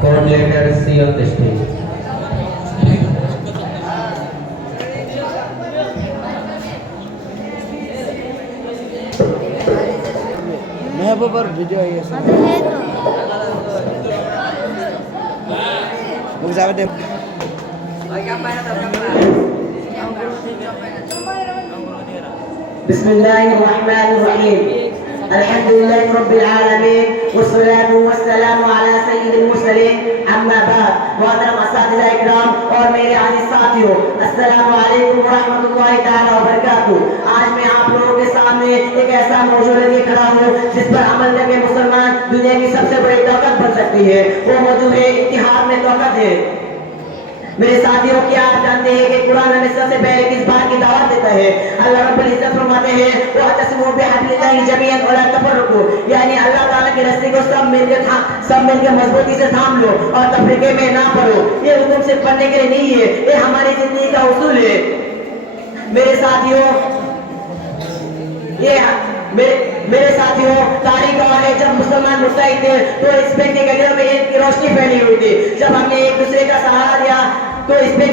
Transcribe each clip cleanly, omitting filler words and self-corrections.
Coordinator C on the stage. महबूब और video है ये सब मुझे जावे दे بسم الله الرحمن الرحيم الحمد لله رب العالمين والصلاة والسلام على سيد المرسلين اما بعد محترم اساتذہ اکرام اور میرے عزیز ساتھیوں السلام علیکم ورحمۃ اللہ تعالی وبرکاتہ. آج میں آپ لوگوں کے سامنے ایک ایسا موضوع لے کے کھڑا ہوں جس پر عمل کر کے مسلمان دنیا کی سب سے بڑی طاقت بن سکتی ہے. وہ موضوع ہے اتحاد میں طاقت ہے. میرے ساتھیوں کیا آپ جانتے ہیں کہ قرآن ہمیں سب سے پہلے کس بات کی دعوت دیتا ہے؟ اللہ رب العزت فرماتے ہیں وَاعْتَصِمُوا بِحَبْلِ اللَّهِ جَمِيعًا وَلَا تَفَرَّقُوا، یعنی اللہ تعالیٰ کی رسی کو سب مل کے مضبوطی سے تھام لو اور تفریقے میں نہ پڑو. یہ حکم صرف پڑھنے کے لیے نہیں ہے، یہ ہماری زندگی کا اصول ہے. میرے ساتھیوں تاریخ گواہ ہے جب مسلمان متحد تھے تو اس پہ کے گلیوں میں ایک روشنی پھیلی ہوئی تھی. جب ہم نے ایک دوسرے کا سہارا لیا تو اس پہ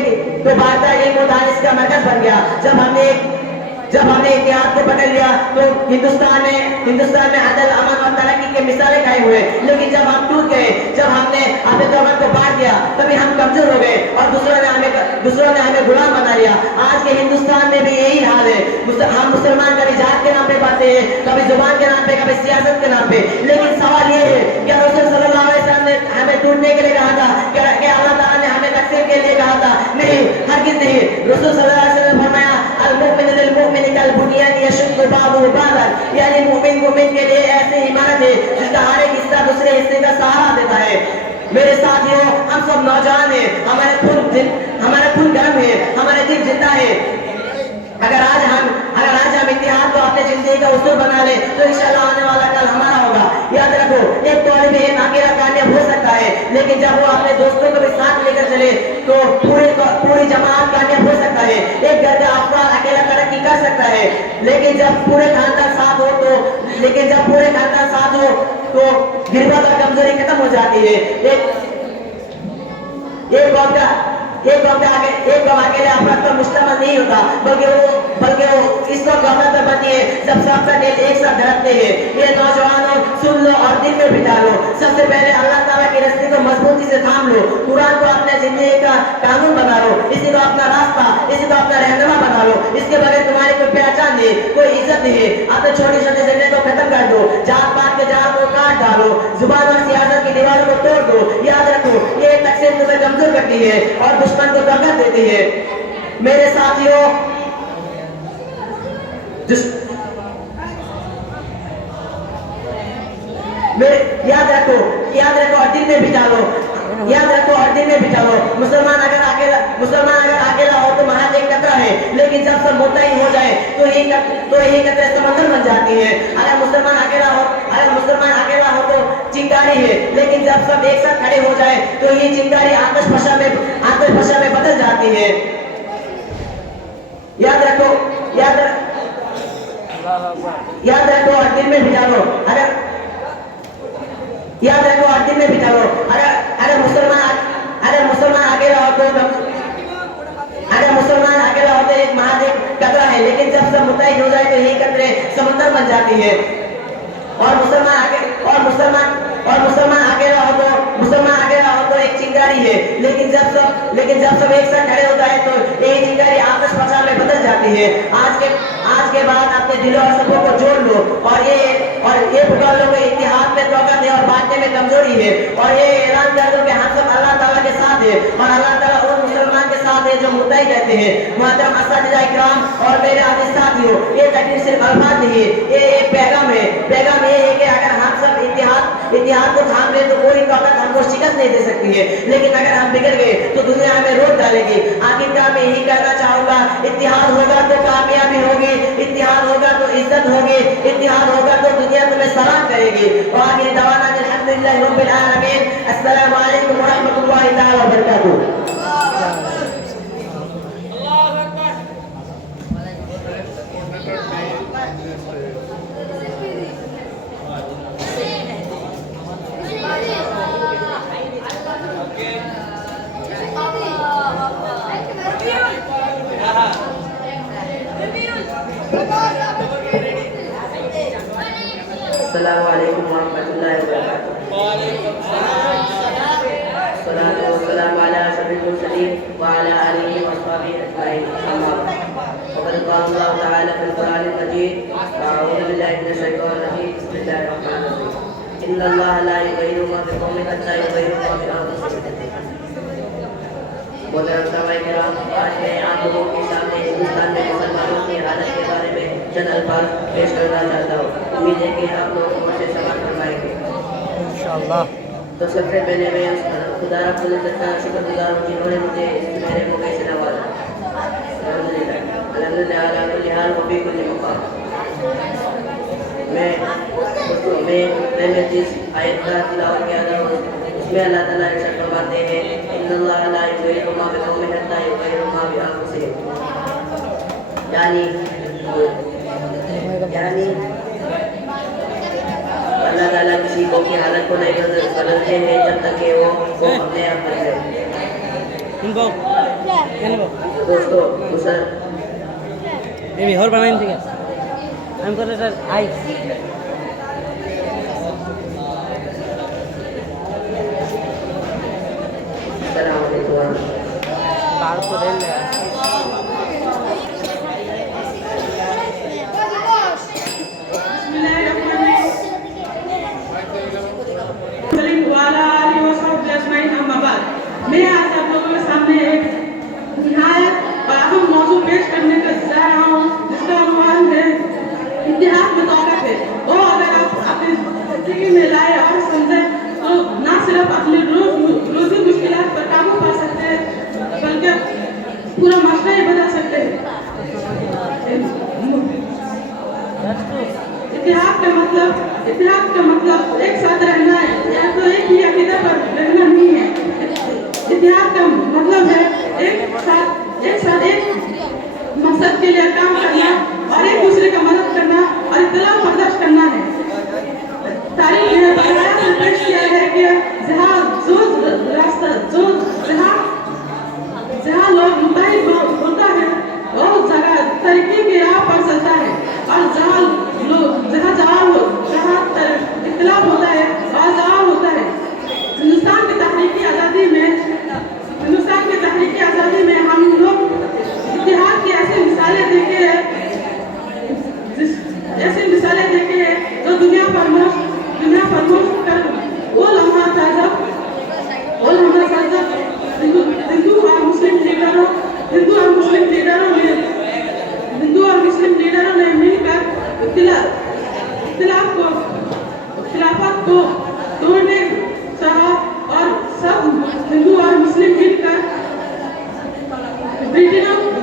تو بارتا علم و دانش کا مرکز بن گیا. جب ہم نے اتحاد کو پکڑ لیا تو ہندوستان میں عدل امن اور ترقی کے مثالیں قائم ہوئے. لیکن جب ہم ٹوٹ گئے، جب ہم نے اپنے طاقت کو بانٹ دیا، تبھی ہم کمزور ہو گئے اور دوسروں نے ہمیں غلام بنا لیا. آج کے ہندوستان میں بھی یہی حال ہے. ہم مسلمان کبھی ذات کے نام پہ باتیں ہیں، کبھی زبان کے نام پہ، کبھی سیاست کے نام پہ. لیکن سوال یہ ہے کہ رسول صلی اللہ علیہ وسلم نے ہمیں ٹوٹنے کے لیے کہا تھا کہ اللہ تعالیٰ نے ہمیں تقسیم کے لیے کہا تھا؟ نہیں، ہرگز نہیں. رسول صلی اللہ علیہ وسلم نے فرمایا المؤمن للمؤمن کالبنیان یشد بعضه بعضا، یعنی مومن کے لیے ایسی عمارت ہے جس کا ہر ایک حصہ دوسرے حصے کا سہارا دیتا ہے. میرے ساتھیوں ہم سب نوجوان ہیں، ہمارا خون گرم ہے، ہمارا دل زندہ ہے. اگر آج ہم اتحاد کو اپنے زندگی کا اصول بنا لیں تو انشاءاللہ آنے والا کل ہمارا ہوگا. یاد رکھو ایک طالب علم اکیلا کامیاب ہو سکتا ہے، لیکن جب وہ اپنے دوستوں کو بھی ساتھ لے کر چلے تو پوری جماعت کامیاب ہو سکتا ہے. ایک گھر کا افراد اکیلا ترقی کر سکتا ہے، لیکن جب پورے خاندان ساتھ ہو تو غربت اور کمزوری ختم ہو جاتی ہے. ایک قوم اکیلے افراد پر مشتمل نہیں ہوتا، بلکہ وہ اس وقت غفلت پر بنتی ہے جب سب کا دل ایک ساتھ دھڑکتے ہیں. یہ نوجوانوں سن لو اور دل میں بٹھا لو. سب سے پہلے اللہ تعالیٰ کی رسی کو مضبوطی سے تھام لو. قرآن کو اپنے زندگی کا قانون بنا لو، اسی کو اپنا راستہ، اسی کو اپنا رہنما بنا لو. اس کے بغیر تمہاری کوئی پہچان نہیں، کوئی عزت نہیں ہے. اپنے چھوٹی چھوٹی زندگی کو ختم کر دو، جات پات کے جال کو کاٹ ڈالو، زبان اور سیاست کی دیواروں کو توڑ دو. یاد رکھو یہ تقسیم تمہیں کمزور کرتی ہے اور دشمن کو طاقت دیتی ہے. میرے ساتھیوں یاد رکھو اور دل میں بٹھا لو. مسلمان اگر اکیلا ہو تو محض ایک قطرہ ہے، لیکن جب سب متحد ہو جائے تو یہی قطرے سمندر بن جاتی ہے. اگر مسلمان اکیلا ہو تو چنگاری ہے، لیکن جب سب ایک ساتھ کھڑے ہو جائے تو یہ چنگاری آتش فشاں میں بدل جاتی ہے. یاد رکھو اور دل میں بٹھا لو. اگر مسلمان اکیلا ہو تو ایک محض ایک قطرہ ہے، لیکن جب سب متحد ہو جائے تو یہی قطرے سمندر بن جاتی ہے. اور مسلمان اکیلا ہو تو ایک چنگاری ہے، لیکن جب سب ایک ساتھ کھڑے ہوتا ہے تو یہی چنگاری آتش فشاں میں بدل جاتی ہے. آج کے بعد اپنے دلوں اور سبوں کو جوڑ لو اور یہ پکار لو کہ اتحاد میں طاقت ہے اور بانٹنے میں کمزوری ہے. اور یہ اعلان کر دو کہ ہم سب اللہ تعالیٰ کے ساتھ ہیں اور اللہ تعالیٰ ان مسلمان کے ساتھ ہے جو متحد رہتے ہیں. محترم اساتذہ اکرام اور میرے عزیز ساتھیوں، یہ تقریر صرف الفاظ نہیں ہے، یہ ایک پیغام ہے. پیغام یہ ہے کہ اگر ہم سب اتحاد کو تھام لیں تو کوئی طاقت ہم کو شکست نہیں دے سکتی ہے، لیکن اگر ہم بگڑ گئے تو دنیا ہمیں روک ڈالے گی. آخرکار میں یہی کہنا چاہوں گا اتحاد ہوگا تو کامیابی ہوگی، اتحاد ہوگا تو عزت ہوگی، اتحاد ہوگا تو دنیا تمہیں سلام کرے گی. وآخر دعوانا الحمدللہ رب العالمین. السلام علیکم ورحمۃ اللہ تعالی وبرکاتہ. السلام علیکم ورحمۃ اللہ وبرکاتہ. الصلاة والسلام على أشرف المرسلين وعلى آله وصحبه أجمعين. أما بعد فقد قال الله تعالى في القرآن المجيد أعوذ بالله من الشيطان الرجيم بسم الله الرحمن الرحيم إن الله لا يغير ما بقوم حتى يغيروا ما بأنفسهم. محترم سامعین کرام، آج میں آپ لوگوں کے سامنے ہندوستان میں مسلمانوں کی حالت کے بارے میں چند الفاظ پیش کرنا چاہتا ہوں. امید ہے کہ آپ لوگ مجھ سے سوال فرمائیں گے انشاءاللہ. تو سب سے پہلے میں خدا رب العزت کا شکر گزار ہوں جنہوں نے مجھے اس میرے موقع سے نوازا. الحمدللہ علی کل حال و فی کل مقام. میں جس آیت کا تلاوت کیا تھا اس میں اللہ تعالیٰ ارشاد فرماتے ہیں ان اللہ لا یغیر ما بقوم حتی یغیروا ما بانفسہم. یعنی اللہ تعالیٰ کسی قوم کی حالت کو نہیں بدلتے ہیں جب تک کہ وہ اپنے آپ بن جائے. دوستو سر اور بنائیں ٹھیک ہے ہم کر رہے سر آئی السلام علیکم کار کو دے لے میں آج آپ لوگوں کے سامنے ایک نہایت اہم موضوع پیش کرنے کا جا رہا ہوں جس کا عنوان ہے اتحاد میں طاقت ہے. اور اگر آپ اپنی زندگی میں لائے اور سمجھیں تو نہ صرف اپنی روزی مشکلات پر قابو پا سکتے ہیں بلکہ پورا معاشرہ ہی بدل سکتے ہیں. اتحاد کا مطلب ایک ساتھ رہنا ہے یا تو ایک ہی عقیدہ پر رہنا نہیں ہے. اتحاد کا مطلب ہے ایک ساتھ ایک مقصد کے لیے کام کرنا اور ایک دوسرے کا مدد کرنا اور اطلاع برداشت کرنا ہے. تاریخ میں بتایا سے پیش کیا ہے کہ جہاں لوگ متحد ہوتا ہے وہ جگہ ترقی کی راہ پر چلتا ہے اور جہاں اختلاف ہوتا ہے اور زوال ہوتا ہے. ہندوستان کی تحریکی آزادی میں ہم لوگ اتحاد کی ایسی مثالیں دیکھے ہیں جو دنیا فرموش کر وہ لمحہ تھا جب ہندو اور مسلم لیڈروں نے مل کر اختلافات کو توڑنے چاہا اور سب ہندو اور مسلم مل کر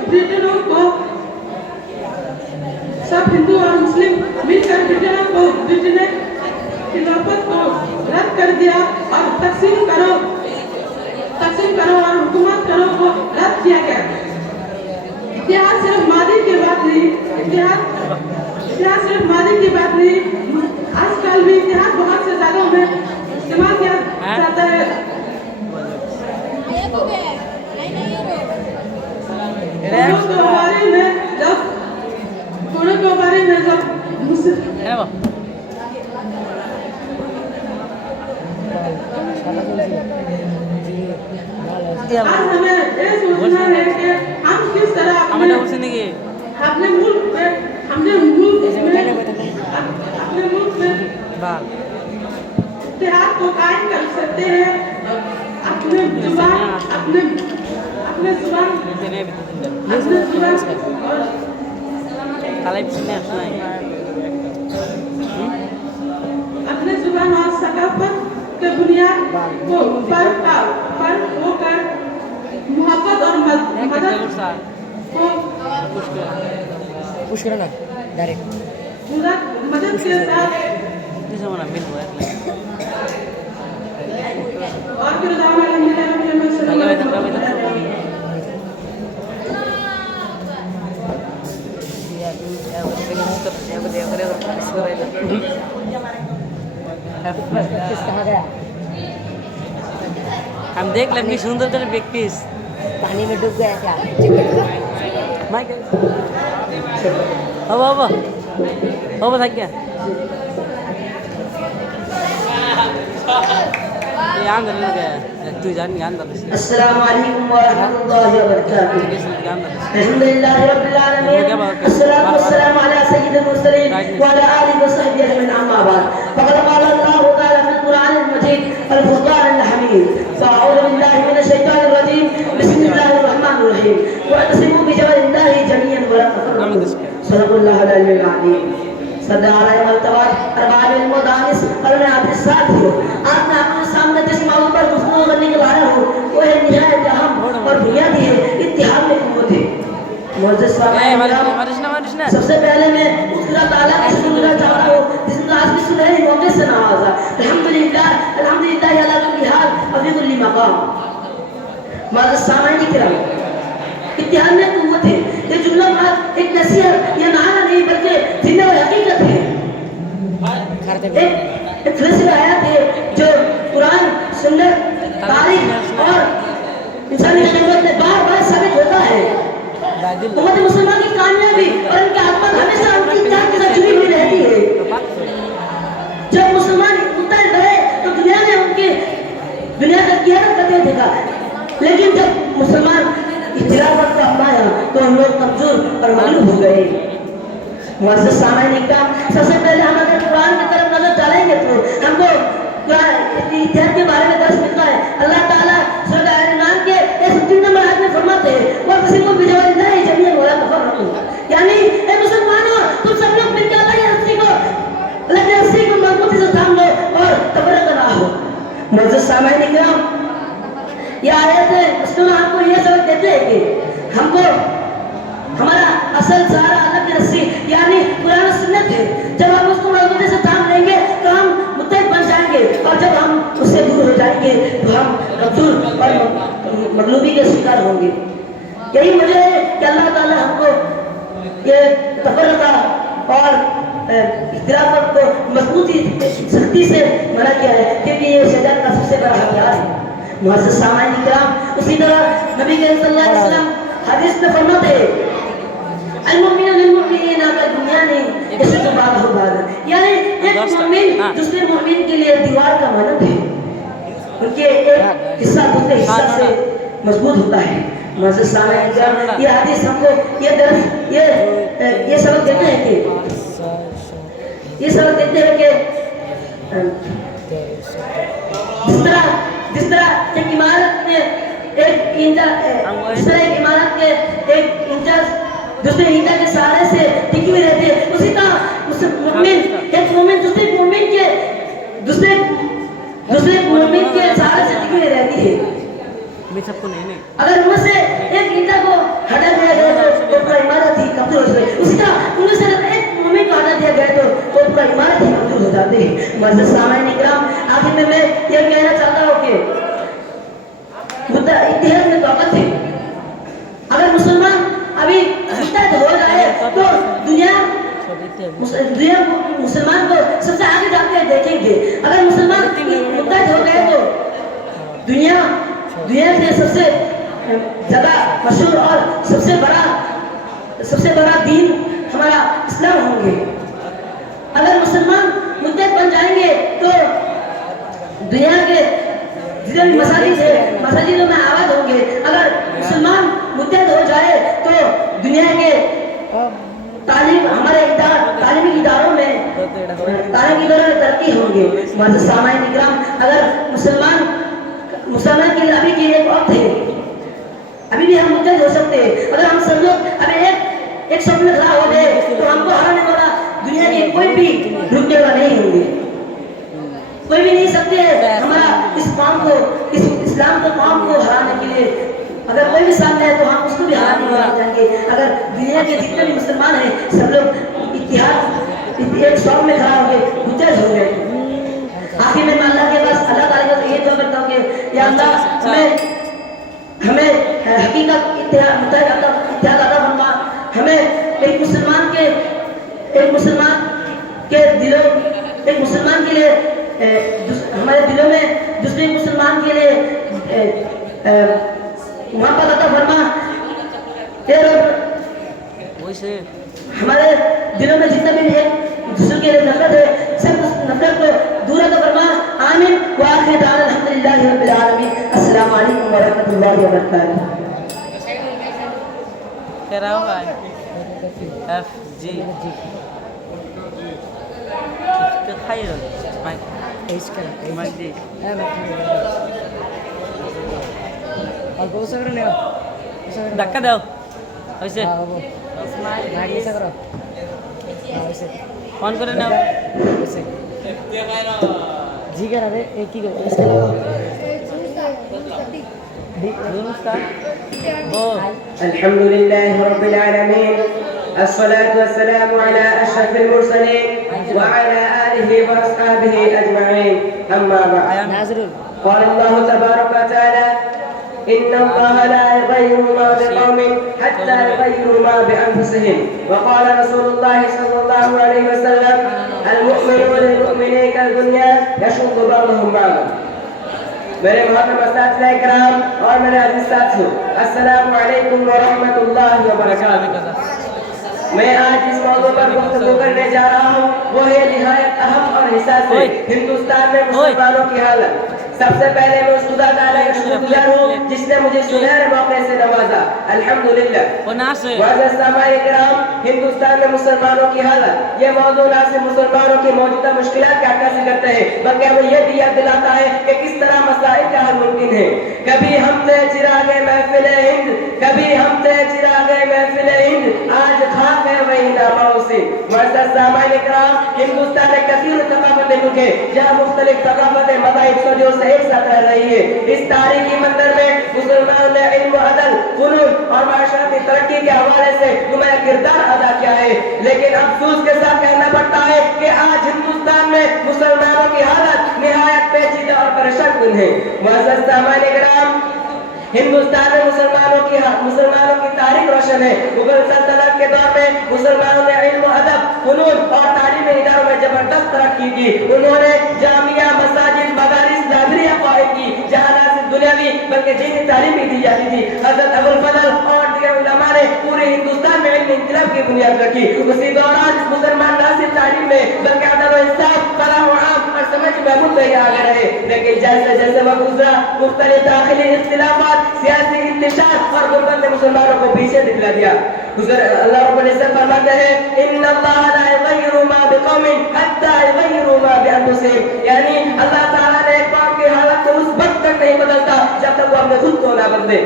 برٹنوں کو برٹن خلافت کو رد کر دیا اور تقسیم کرو اور حکومت کرو کو رد کیا گیا. اتحاد صرف ماضی کی بات نہیں آج کل بھی اتحاد بہت سے جگہوں میں استعمال کیا جاتا ہے. گھوڑوں کے بارے میں جب آج ہمیں یہ سوچنا ہے کہ ہم کس طرح اپنے ملک میں اتحاد کو قائم کر سکتے ہیں. اپنے زبان اور ثقافت کے بنیاد پر ہو کر محبت اور مدد کے ساتھ اور پھر ہم دیکھ لیں گے سندر کر بیک پیس پانی میں ڈوب گیا کیا ہوا تھا کیا ये आंदर लग गया तू जान के आंदर अस्सलाम वालेकुम व रहमतुल्लाहि व बरकातुहू अल्हम्दुलिल्लाहि रब्बिल आलमीन अस्सलातु वस्सलामु अला सय्यिदिल मुरसलीन व अला आलिहि व सहबिहि अजमईन अम्मा बाद फक़द क़ाला अल्लाहु तआला फ़िल क़ुरआनिल मजीद अल फ़ुरक़ानिल हमीद फ़अऊज़ु बिल्लाहि मिनश शैतानिर रजीम बिस्मिल्लाहिर रहमानिर रहीम वअतसिमू बिजबलिल्लाहि जमीअन व ला तफ़र्रक़ू सल्लल्लाहु अलैहि व सल्लम सरदार मर्तबा अरबाब मुदानिस और मैं आपके साथ हूँ। आपने अपने सामने जिस मौजू पर गुफ्तगू करने के लाया हूँ वो है निहायत अहम और बुनियादी है इत्तिहाद में कुव्वत है। मुअज़्ज़ज़ साहब सबसे पहले मैं खुदा ताला का शुक्र गुज़ार चाहता हूँ जिसने आज की सुनहरी मौके से नवाजा। अल्हम्दुलिल्लाह अल्हम्दुलिल्लाह अला कुल्ली हाल व फी कुल्ली मक़ाम। मुअज़्ज़ज़ सामईन किराम इत्तिहाद में कुव्वत है। ये जुमला बात एक नसीहत या नारा नहीं बल्कि जिंदा और हकीकत है। एक फलसफा आयत है जो कुरान सुन्नत तारीख और इंसानी ज़रूरत में बार बार साबित होता है। उम्मत मुसलमान की कामयाबी और उनकी आत्मा हमेशा उनकी जान के साथ जुड़ी हुई रहती है। जब मुसलमान मुत्तहिद रहे तो दुनिया ने उनकी दुनिया का क़यादत करते हुए देखा, लेकिन जब मुसलमान इख्तिलाफत को अपनाया तो हम लोग कमजोर और मगलूब हो गए। मुअज़्ज़ज़ सामईन इकराम सबसे पहले हम अगर कुरान की तरफ नजर डालेंगे तो हमको इत्तिहाद के बारे में दर्श मिलता है। अल्लाह ताला सूरह अल-इमरान के 103 नंबर आयत में फरमाते हैं वअतसिमू बिजबलिल्लाहि जमीअन व ला तफ़र्रक़ू, यानी ए मुसलमानों तुम सब लोग मिलकर अल्लाह की रस्सी को मजबूती से थाम लो और तफरक़ा ना हो। मुअज़्ज़ज़ सामईन इकराम ये आयत सुन हमको ये सबक देते हैं कि हमको हमारा असल सहारा अल्लाह की रस्सी यानी कुरान और सुन्नत है। जब हम उसको मजबूती से थाम लेंगे तो हम मुत्तहिद बन जाएंगे और जब हम उससे दूर हो जाएंगे तो हम कमजोर और मगलूबी के शिकार होंगे। यही वजह है कि अल्लाह ताला हमको ये तफरका और इख्तिलाफत को मजबूती सख्ती से मना किया है क्योंकि ये शैतान का सबसे बड़ा हथियार है। मुअज़्ज़ज़ सामईन इकराम उसी तरह नबी सल्लल्लाहु अलैहि वसल्लम हदीस में फरमाते हैं अल-मुमिनु लिल-मुमिनीना कल-बुनियानि यशुद्दु बा'दुहु बा'दन, यानी एक मुमिन दूसरे मुमिन के लिए दीवार का मानद है। उनके एक हिस्सा दूसरे हिस्सा से मजबूत होता है। मुअज़्ज़ज़ सामईन इकराम ये हदीस हमको ये सबक देते हैं कि जिस तरह एक इमारत में एक ईंटा दूसरे ईंटा के सहारे से टिकी हुई रहती है, उसी तरह एक मोमिन दूसरे मोमिन के सहारे से टिकी हुई रहती है। अगर उनमें से एक ईंटा को हटा दिया गया तो पूरा इमारत ही कमजोर हो जाएगी। उसी तरह उनमें से एक मोमिन को हटा दिया गया तो पूरा इमारत ही कमजोर हो जाती है। मुअज़्ज़ज़ सामईन इकराम आखिर में मैं ये कहना चाहता हूँ कि इत्तिहाद में ताकत है। अगर मुसलमान अभी मुत्तहिद हो जाए तो दुनिया मुसलमान को सबसे आगे जाकर देखेंगे। अगर मुसलमान मुत्तहिद हो गए तो दुनिया के सबसे ज्यादा मशहूर और सबसे बड़ा दीन हमारा इस्लाम होंगे। अगर मुसलमान मुत्तहिद बन जाएंगे तो दुनिया के जितने भी मसाजिदों में आबाद होंगे। अगर मुसलमान मुत्तहिद हो जाए तो दुनिया के तालीमी इदारों में तरक्की होंगे। मुअज़्ज़ज़ सामईन इकराम अगर मुसलमान के लिए अभी की एक वक्त है, अभी भी हम मुत्तहिद हो सकते हैं। अगर हम सब लोग अभी एक शब्द में खड़ा हो गए तो हमको हराने वाला दुनिया के कोई भी रुकने वाला नहीं होंगे। कोई भी नहीं सकते हमारा इस्लाम को कौम को हराने के लिए। अगर कोई भी सामने है तो हम उसको भी हराने वाले जाएंगे। अगर दुनिया के जितने भी मुसलमान हैं सब लोग इत्तिहाद एक शौक में खड़ा हो गए मुत्तहिद हो गए। आखिर में मैं अल्लाह के पास अल्लाह ताला से ये दुआ करता हूँ कि या अल्लाह हमें हकीकत इत्तिहाद अता फरमा। हमें एक मुसलमान के लिए हमारे दिलों में दूसरे मुसलमान के लिए मोहब्बत अता फरमा। हमारे दिलों में जितना भी एक दूसरे के लिए नफरत है सब नफरत को दूर अता फरमा। आमीन। الله وبركاته. تیرا ہوگا ایف جی خیر ايش كلام مجدي और वो सगरो ले धक्का दो वैसे हां वो गाड़ी सगरो वैसे ऑन करे ना वैसे जी करा दे एक ही इसके रूम स्टार्ट वो الحمد لله رب العالمين، الصلاة والسلام على أشرف المرسلين وعلى آله وأصحابه أجمعين، أما بعد. ناظرون قال الله تبارك وتعالى: إن الله لا يغير ما بقوم حتى يغيروا ما بأنفسهم. وقال رسول الله صلى الله عليه وسلم: المؤمنون للمؤمنين كالبنيان يشد بعضهم بعضا. میرے محترم اساتذہ کرام اور میرے عزیز ساتھیوں، السلام علیکم ورحمۃ اللہ وبرکاتہ. میں آج اس موضوع پر گفتگو کرنے جا رہا ہوں، وہ ہے نہایت اہم اور حساس ہے ہندوستان میں مسلمانوں کی حالت. سب سے پہلے میں اس خدا تعالیٰ کا شکر گزار ہوں جس نے مجھے سنہرے موقع سے نوازا، الحمدللہ. معزز سامعین کرام، ہندوستان میں مسلمانوں کی حالت، یہ موضوع نہ صرف مسلمانوں کی موجودہ مشکلات کا عکاسی کرتا ہے بلکہ ہمیں یہ بھی یاد دلاتا ہے کہ کس طرح مسائل کا حل ممکن ہے. کبھی ہم تھے چراغ محفل ہند، کبھی ہم تھے چراغ محفل ہند، آج خاک ہے وہی نامہ سے. معزز سامعین کرام، ہندوستان ایک کثیر ثقافتی ملک ہے جہاں مختلف ثقافتیں مذاہب صدیوں سے ایک ساتھ رہ رہی ہے. اس تاریخی منظر میں مسلمانوں نے علم و عدل، فنون اور معاشرتی ترقی کے حوالے سے نمایاں کردار ادا کیا ہے، لیکن افسوس کے ساتھ کہنا پڑتا ہے کہ آج ہندوستان میں مسلمانوں کی حالت نہایت پیچیدہ اور پریشان کن ہے. معزز سامعین کرام، ہندوستان میں مسلمانوں کی تاریخ روشن ہے. مغل سلطنت کے دور میں مسلمانوں نے علم و ادب، فنون اور تعلیمی اداروں میں زبردست ترقی کی. انہوں نے جامعہ، مساجد، مدارس، لائبریریاں قائم کی جہاں نہ صرف دنیاوی بلکہ دینی تعلیم بھی دی جاتی تھی. حضرت ابوالفضل اور دیگر علماء نے پورے ہندوستان میں علم انقلاب کی بنیاد رکھی. اسی دوران مسلمان نہ صرف تعلیم میں بلکہ عدل و انصاف، فلاح و عام اور سمجھ محمود میں آگے رہے. لیکن جیسے جیسے وقت گزرا، مختلف داخلی اختلافات، سیاسی انتشار اور غربت نے مسلمانوں کو پیچھے دکھلا دیا. اللہ رب العزت فرماتے ہیں: ان اللہ لا یغیر ما بقوم حتی یغیروا ما بانفسہم، یعنی اللہ تعالیٰ نے ایک قوم کی حالت کو اس وقت تک نہیں بدلتا جب تک وہ اپنے خود کو نہ بدلے.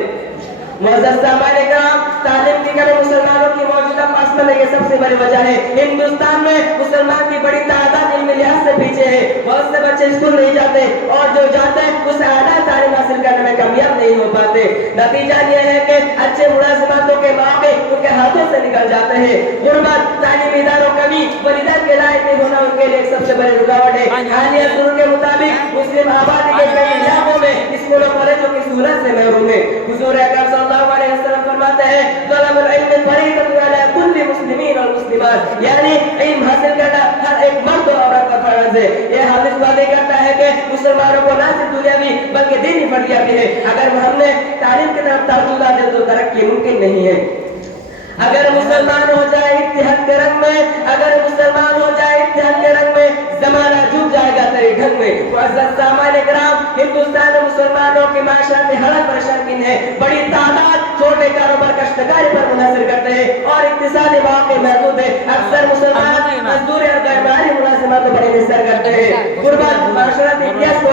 معزز سامعین کرام، تعلیم کی کمی مسلمانوں کی موجودہ فاصلے میں یہ سب سے بڑی وجہ ہے. ہندوستان میں مسلمان کی بڑی تعداد علمی لحاظ سے پیچھے ہے. بہت سے بچے اسکول نہیں جاتے اور جو جاتے ہیں اسے اعلیٰ تعلیم حاصل کرنے میں کامیاب نہیں ہو پاتے. نتیجہ یہ ہے کہ اچھے ملازمتوں کے مواقع ان کے ہاتھوں سے نکل جاتے ہیں. غربت، تعلیمی اداروں کمی، والدین کے لائق نہیں ہونا ان کے لیے ایک سب سے بڑی رکاوٹ ہے. حالیہ سنوں کے مطابق مسلم آبادی کے کئی علاقوں میں اسکولوں کالجوں کی سہولت سے محروم ہے. حضور اکرم صلی اللہ علیہ وسلم فرماتے ہیں: طلب العلم فریضۃ علی کل مسلمین اور مسلمات، یعنی علم حاصل کرنا ہر ایک مرد اور عورت کا فرض ہے. یہ حدیث واضح کرتا ہے کہ مسلمانوں کو نہ صرف دنیاوی بلکہ دینی فضیلت بھی ہے. اگر ہم نے تعلیم کی طرف توجہ نہ دے تو ترقی ممکن نہیں ہے. اگر مسلمان ہو جائے اتحاد کے رنگ میں، اگر مسلمان ہو جائے اتحاد کے رنگ میں، زمانہ جھک جائے گا تیرے ڈھنگ میں. معزز سامعین کرام، ہندوستان میں مسلمانوں کی معاشرتی حالت پریشان کن ہے. بڑی تعداد چھوٹے کاروبار کاشتکاری پر منحصر کرتے ہیں اور اقتصادی مواقع محدود ہے. اکثر مسلمان مزدوری اور غیر معمولی ملازمتوں پر انحصار کرتے ہیں. غربت، معاشرتی امتیاز کی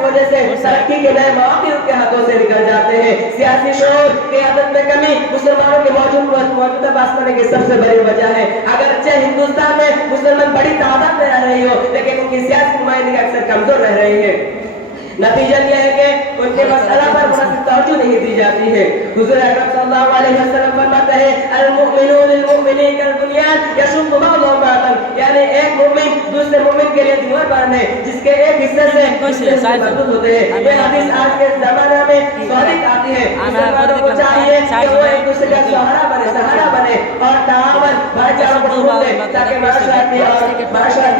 وجہ سے ترقی کے نئے مواقع ان کے ہاتھوں سے نکل جاتے ہیں. سیاسی شعور، قیادت میں کمی مسلمانوں کے موجودہ فاصلے کی سب سے بڑی وجہ ہے. اگرچہ ہندوستان میں مسلمان بڑی تعداد میں رہ رہی ہو لیکن ان کی سیاسی نمائندگی اکثر کمزور رہ رہی ہے. نتیجہ یہ ہے کہ ان کے مسئلہ پر مناسب توجہ نہیں دی جاتی ہے. حضور اکرم صلی اللہ علیہ وسلم فرماتے ہیں: المؤمنون للمؤمنین کالبنیان یشد بعضهم بعضا، یعنی ایک مومن دوسرے مومن کے لیے دیوار باندھ ہے جس کے ایک حصے سے دوسرے حصے مضبوط ہوتے ہیں. یہ حدیث آج کے زمانہ میں صادق آتی ہے. مسلمانوں کو چاہیے کہ وہ ایک دوسرے کا سہارا بنے اور تعاون بھائی چارہ کو فروغ دے تاکہ معاشرتی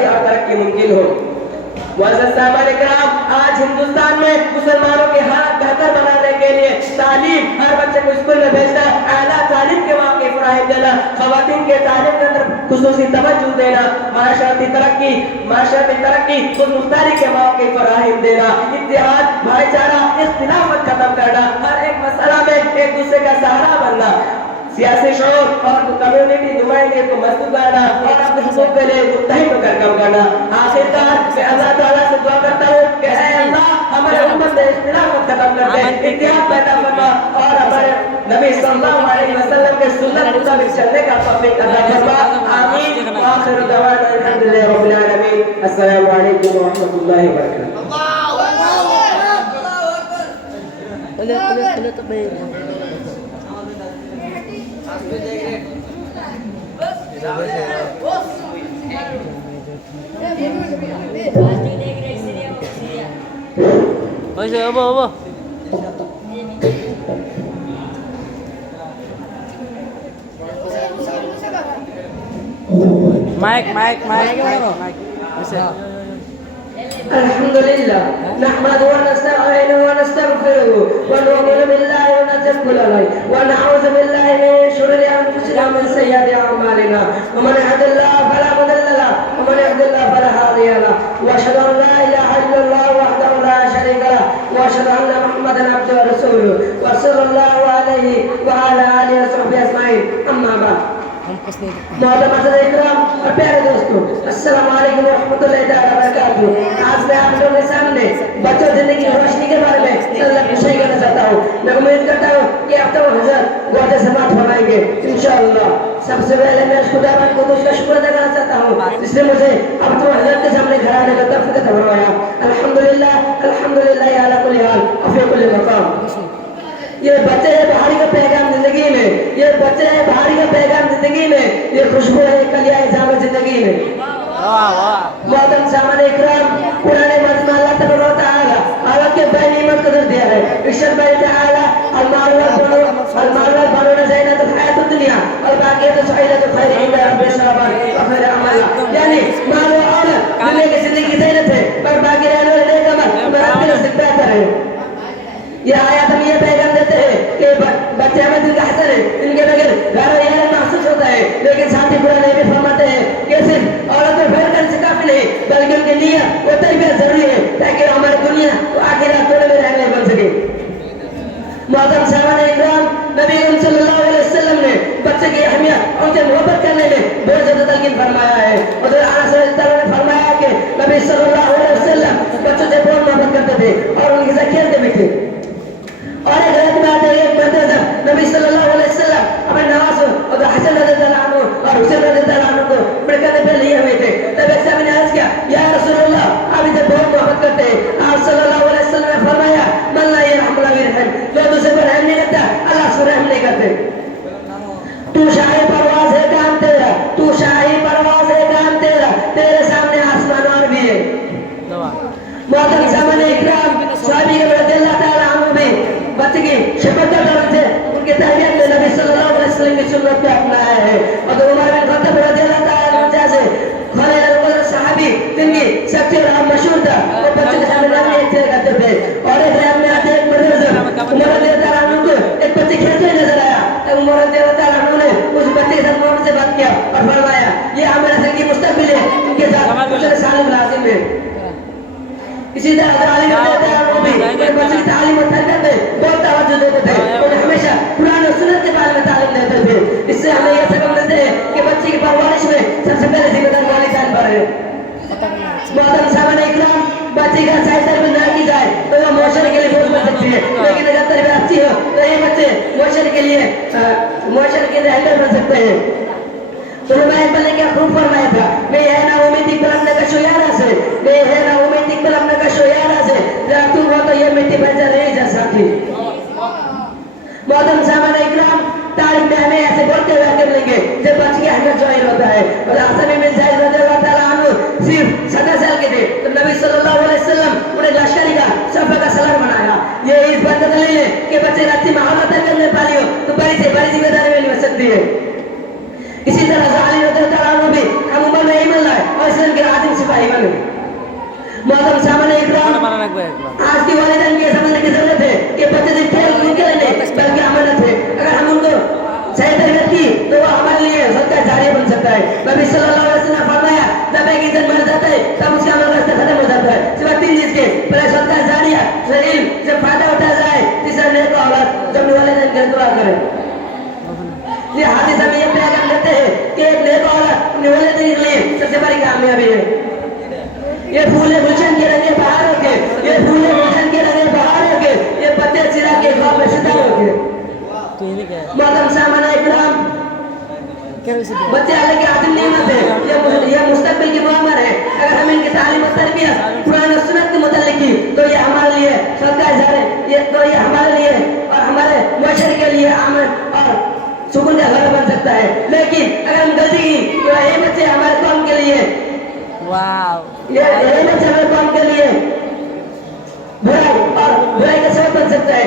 اور ترقی ممکن ہو. मुअज़्ज़ज़ साहिबान इकराम, आज हिंदुस्तान में मुसलमानों के हालात बेहतर बनाने के लिए तालीम, हर बच्चे को स्कूल में भेजना, आला तालीम के मौके फराहम देना, खवातीन के तालीम के अंदर खुसूसी तवज्जो देना, माशरती तरक्की खुद मुख्तारी के मौके फराहम देना, इत्तेहाद, भाईचारा, इख्तिलाफत खत्म करना, हर एक मसला में एक दूसरे का सहारा बनना, सियासी शोर और कम्युनिटी नुमाइंदे को मजबूत करना और अपने हुकूक के लिए मुत्तहिद होकर काम करना। आखिरकार मैं अल्लाह ताला से दुआ करता हूँ कि ऐ अल्लाह हमारे उम्मत में इख्तिलाफत खत्म कर दे, इत्तेहाद पैदा फरमा और हमारे नबी सल्लल्लाहु अलैहि वसल्लम के सुन्नत मुताबिक चलने का तौफीक अता फरमा। आमीन। आखिर दवाना अल्हम्दुलिल्लाहि रब्बिल आलमीन। अस्सलामु अलैकुम व रहमतुल्लाहि व बरकातहू। तो Oye, vamos. Mike. الحمدلله نحمده ونستعينه ونستغفره ونؤمن بالله ونتوكل عليه ونعوذ بالله من شرور انفسنا ومن سيئات اعمالنا ومن يهد الله فلا مضل له ومن يضلل الله فلا هادي له واشهد ان لا اله الا الله وحده لا شريك له واشهد ان محمدا عبده ورسوله وصلى الله عليه وعلى اله وصحبه اجمعين اما بعد मोहतरम इकराम और प्यारे दोस्तों, अस्सलाम वालेकुम रहमतुल्लाहि वबरकातुहू। आज मैं आप लोगों के सामने बच्चों जिंदगी की रोशनी के बारे में कुछ कहना चाहता हूँ। मैं उम्मीद करता हूँ कि आप तो हज़रत गौर से बात फरमाएंगे इंशाअल्लाह। सबसे पहले मैं खुदावंद को उसका शुक्र अदा करना चाहता हूँ जिसने मुझे अब तो हज़रत के सामने घर आने का तौफीक अता फरमाया। अल्हम्दुलिल्लाह अला कुल्ली हाल और फी कुल्ली मकाम। ये बच्चे है बाहरी का पैगाम जिंदगी में, ये बच्चे है बाहरी का पैगाम जिंदगी में, ये खुशबू है कलिया जाम जिंदगी में। मोहतरम सामने इकराम, पुराने मजमा अल्लाह तबारक व तआला औरत के बड़ी नेमत कदर दिया है। इरशाद बारी तआला अलमाल बनूना ज़ीनतुल हयातुद दुनिया और बाक़ियातु सईलतु खैर इंदा रब्बिस सवाब व खैर अमला। यानी माल और औलाद दुनिया की जिंदगी की ज़ीनत है और बाकी रहने वाले नेक अमल मेरा दिल से बेहतर है। ये आयत हम ये पैगाम देते हैं कि बच्चे हमें दिल का हसन है, इनके बगैर घर यार महसूस होता है, लेकिन साथ ही कुरान में फरमाते हैं कि सिर्फ औरत में फेर करने से काफी नहीं बल्कि उनके लिए वो तरबियत जरूरी है ताकि हमारी दुनिया तो आखिरत दोनों में रहने बन सके। मोहतरम साहबान इकराम, नबी सल्लल्लाहु अलैहि वसल्लम ने बच्चे की अहमियत और उनसे मोहब्बत करने में बहुत ज्यादा तलकीन फरमाया है। और अनस रज़ियल्लाहु अन्हु ने फरमाया कि नबी सल्लल्लाहु अलैहि वसल्लम बच्चों से बहुत मोहब्बत करते थे और उनके साथ खेलते भी थे। और एक रात में आते एक बंदे जब नबी सल्लल्लाहु अलैहि वसल्लम अपने नवाज और हसन रज़ियल्लाहु अन्हु और हुसैन रज़ियल्लाहु अन्हु को अपने कंधे पे लिए हुए थे। तब एक साहब ने अर्ज किया, या रसूलल्लाह, आप इसे बहुत मोहब्बत करते हैं। आप सल्लल्लाहु अलैहि वसल्लम ने फरमाया, मन ला यरहम ला यरहम, जो दूसरे पर रहम नहीं करता अल्लाह उसको रहम नहीं करते। तू शाही परवाज़ है काम तेरा, तू शाही परवाज़ है काम तेरा, तेरे सामने आसमान और भी है। मोहतरम सामने इकराम, सहाबी रज़ियल्लाहु ताला अन्हु भी बच्चे की शफकत करने से उनके तरबियत में नबी सल्लल्लाहु अलैहि वसल्लम की सुन्नत को अपनाया है। और उमर बिन खत्ताब रज़ियल्लाहु ताला अन्हु जैसे खालिद अल-कुदर सहाबी जिनकी सबसे बड़ा मशहूर था, वो बच्चे के सामने नबी ऐसे करते थे। और एक रात में आते एक मर्द उमर रज़ियल्लाहु ताला अन्हु को एक बच्चे खेलते हुए नजर आया। उमर रज़ियल्लाहु ताला अन्हु ने उस बच्चे के साथ मोहब्बत से बात किया और फरमाया, ये हमारे नस्ल की मुस्तकबिल है, इनके साथ मुझे सालिम लाजिम है। इसी तरह तालीम देते हैं, वो भी बच्चे की तालीम और तरबियत में बहुत तवज्जो देते थे। और हमेशा कुरान और सुन्नत के बारे में तालीम देते थे। इससे हमें यह सबक मिलते हैं कि बच्चे की परवरिश में सबसे पहले जिम्मेदार वालिदैन पर है। मोहतरम साहबान इकराम, बच्चे का सही तरबियत न की जाए तो वो मुआशरे के लिए बोझ बन सकती है, लेकिन अगर तरबियत अच्छी हो तो ये बच्चे मुआशरे के लिए रहबर बन सकते हैं। तो मैं पहले क्या खूब फरमाया था, मैं है ना उम्मीद इकराम ने का शोयारा से, मैं है ना उम्मीद इकराम ने का शोयारा से, जब तुम हो तो ये मिट्टी बन जा नहीं जा सकती। मोहतरम साहबान इकराम, तारीख में हमें ऐसे बोलते हुए कर लेंगे जब बच्चे की अहमियत ज़ाहिर होता है। और आसमी में जाहिर रज़ियल्लाहु ताला अन्हु सिर्फ 17 साल के थे तो नबी सल्लल्लाहु अलैहि वसल्लम उन्हें लश्करी का सफा का सलार बनाया। ये इस बात का दलील है कि बच्चे अच्छी मोहब्बत करने पाली हो तो बड़ी से बड़ी जिम्मेदारी में निभा सकती है। इसी तरह अली रज़ियल्लाहु ताला अन्हु भी हम उम्र में ईमान लाए और इस्लाम के आज़िम सिपाही बने। मोहतरम सामने इकराम, বানা রাখবে একবার आज की वालिदैन की समझने की जरूरत है कि बच्चे सिर्फ खेल कूद के लिए नहीं बल्कि अमानत है। अगर हम उनको सही तरबियत की तो वो हमारे लिए सदका जारिया बन सकता है। नबी सल्लल्लाहु अलैहि वसल्लम ने फरमाया जब एक इंसान मर जाता है तब उसका अमल रास्ता खत्म हो जाता है सिवा 3 चीज के, पहले सदका जारिया, इल्म से फायदा उठाया जाए, तीसरा नेक औलाद जो अपने वालिदैन की दुआ करे। ये हादिस में ये पैगाम देते हैं कि एक नेक औलाद अपने वालिदैन के लिए सबसे बड़ी कामयाबी है। ये फूले गुलशन के रंगे बाहर होके, ये फूले गुलशन के रंगे बाहर होके, ये पत्ते चिरा के ख्वाब में सितार होके। তো এনে কে मोहतरम सामने इकराम, কে রইছে बच्चे अल्लाह की आदिम नेमत है, ये मुस्तकबिल की मुआमर है। अगर हम इनकी तालीम और तरबियत कुरान और सुन्नत के मुतालिक की तो ये हमारे लिए सदका जार है, ये हमारे लिए और हमारे मुआशरे के लिए आमद और सुकून का घर बन सकता है। लेकिन अगर हम गलती की तो ये बच्चे हमारे कौम के लिए ওয়াও ये बच्चे हमारे कौम के लिए बुराई का सबब बन सकता है।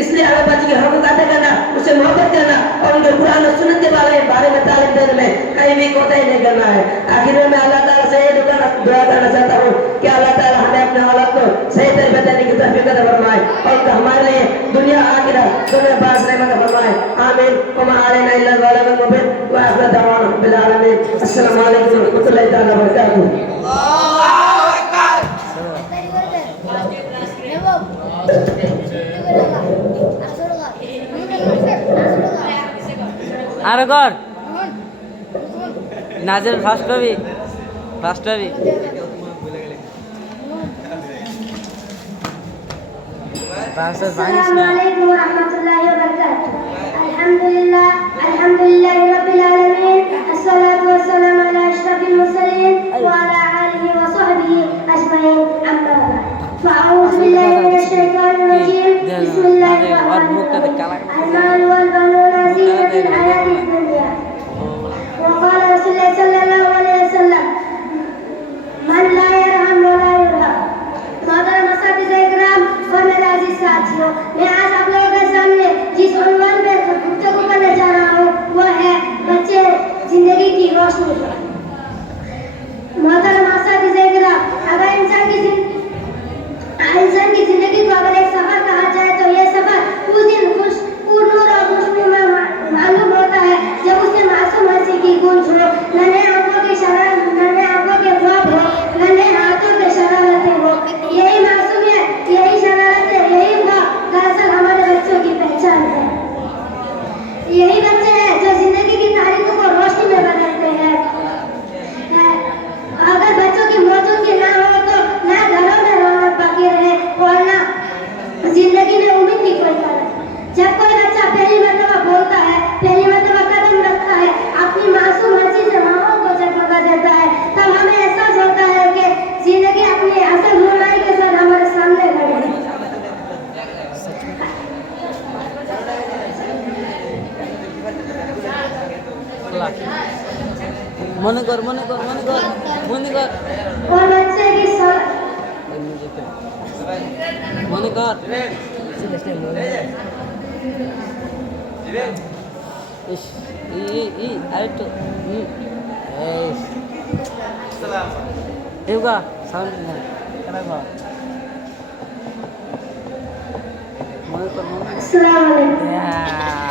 इसलिए हमें बच्चे के हक अदा करना, उससे मोहब्बत करना और उनके कुरान और सुन्नत के बारे में तालीम देने में कहीं भी कोताही नहीं करना है। आखिर में मैं अल्लाह ताला से ये दुआ करना चाहता हूँ कि अल्लाह ताला हमें अपने औलाद को सही तरह देने की तौफीक अता फरमाए और हमारे लिए दुनिया आखिरत दोनों बास रहमत फरमाए। आमीन। वमा अलैना इल्ला अल बलागुल मुबीन व आखिर दअवाना बिल आलमीन। अस्सलामु अलैकुम व रहमतुल्लाहि तआला व बरकातहू। আরো কর নাজেল ফার্স্ট হবি السلام عليكم ورحمة الله وبركاته. الحمد لله رب العالمين، الصلاة والسلام على أشرف المرسلين وعلى آله وصحبه أجمعين. أما بعد، فأعوذ بالله من الشيطان الرجيم. بسم الله الرحمن الرحيم. المال والبنون زينة الحياة الدنيا. وقال رسول الله صلى الله عليه وسلم: من لا يرحم ولا يرحم. मोहतरम असातिज़े इकराम और मेरे अजीज साथियों, मैं आज आप लोगों के सामने जिस उन्वान पे गुफ्तगू करने जा रहा हूँ वो है बच्चे जिंदगी की रोशनी। मोहतरम असातिज़े इकराम, अगर इंसान की जिंदगी को अगर एक सफर कहा जाए तो ये सफर उस दिन नूर और खुशबू में मालूम होता है जब उससे मासूम हंसी की गूंज हो, नन्हे आंखों के ख्वाब हो, नन्हे हाथों के शरारतें हो। यही मासूमियत, यही शरारतें, यही ख्वाब दरअसल हमारे बच्चों की पहचान है। यही बच्चे हैं जो जिंदगी की तारीखों को रोशनी में बदलते हैं। अगर बच्चों की मौजूदगी ना हो तो ना घरों में रौनक बाकी रहे और ना जिंदगी में उम्मीद की कोई तरह। जब कोई बच्चा पहली मर्तबा बोलता है, पहली मर्तबा कदम रखता है, अपनी मासूम हंसी से माहौल को जगमगा देता है, तब हमें एहसास होता है कि जिंदगी अपनी असल रुनाई के साथ हमारे सामने खड़ी है। মনে কর और बच्चे की মনে কর ইস ই আরেকটু এউগা সাউন্ড না কেনা মনে কর अस्सलाम वालेकुम।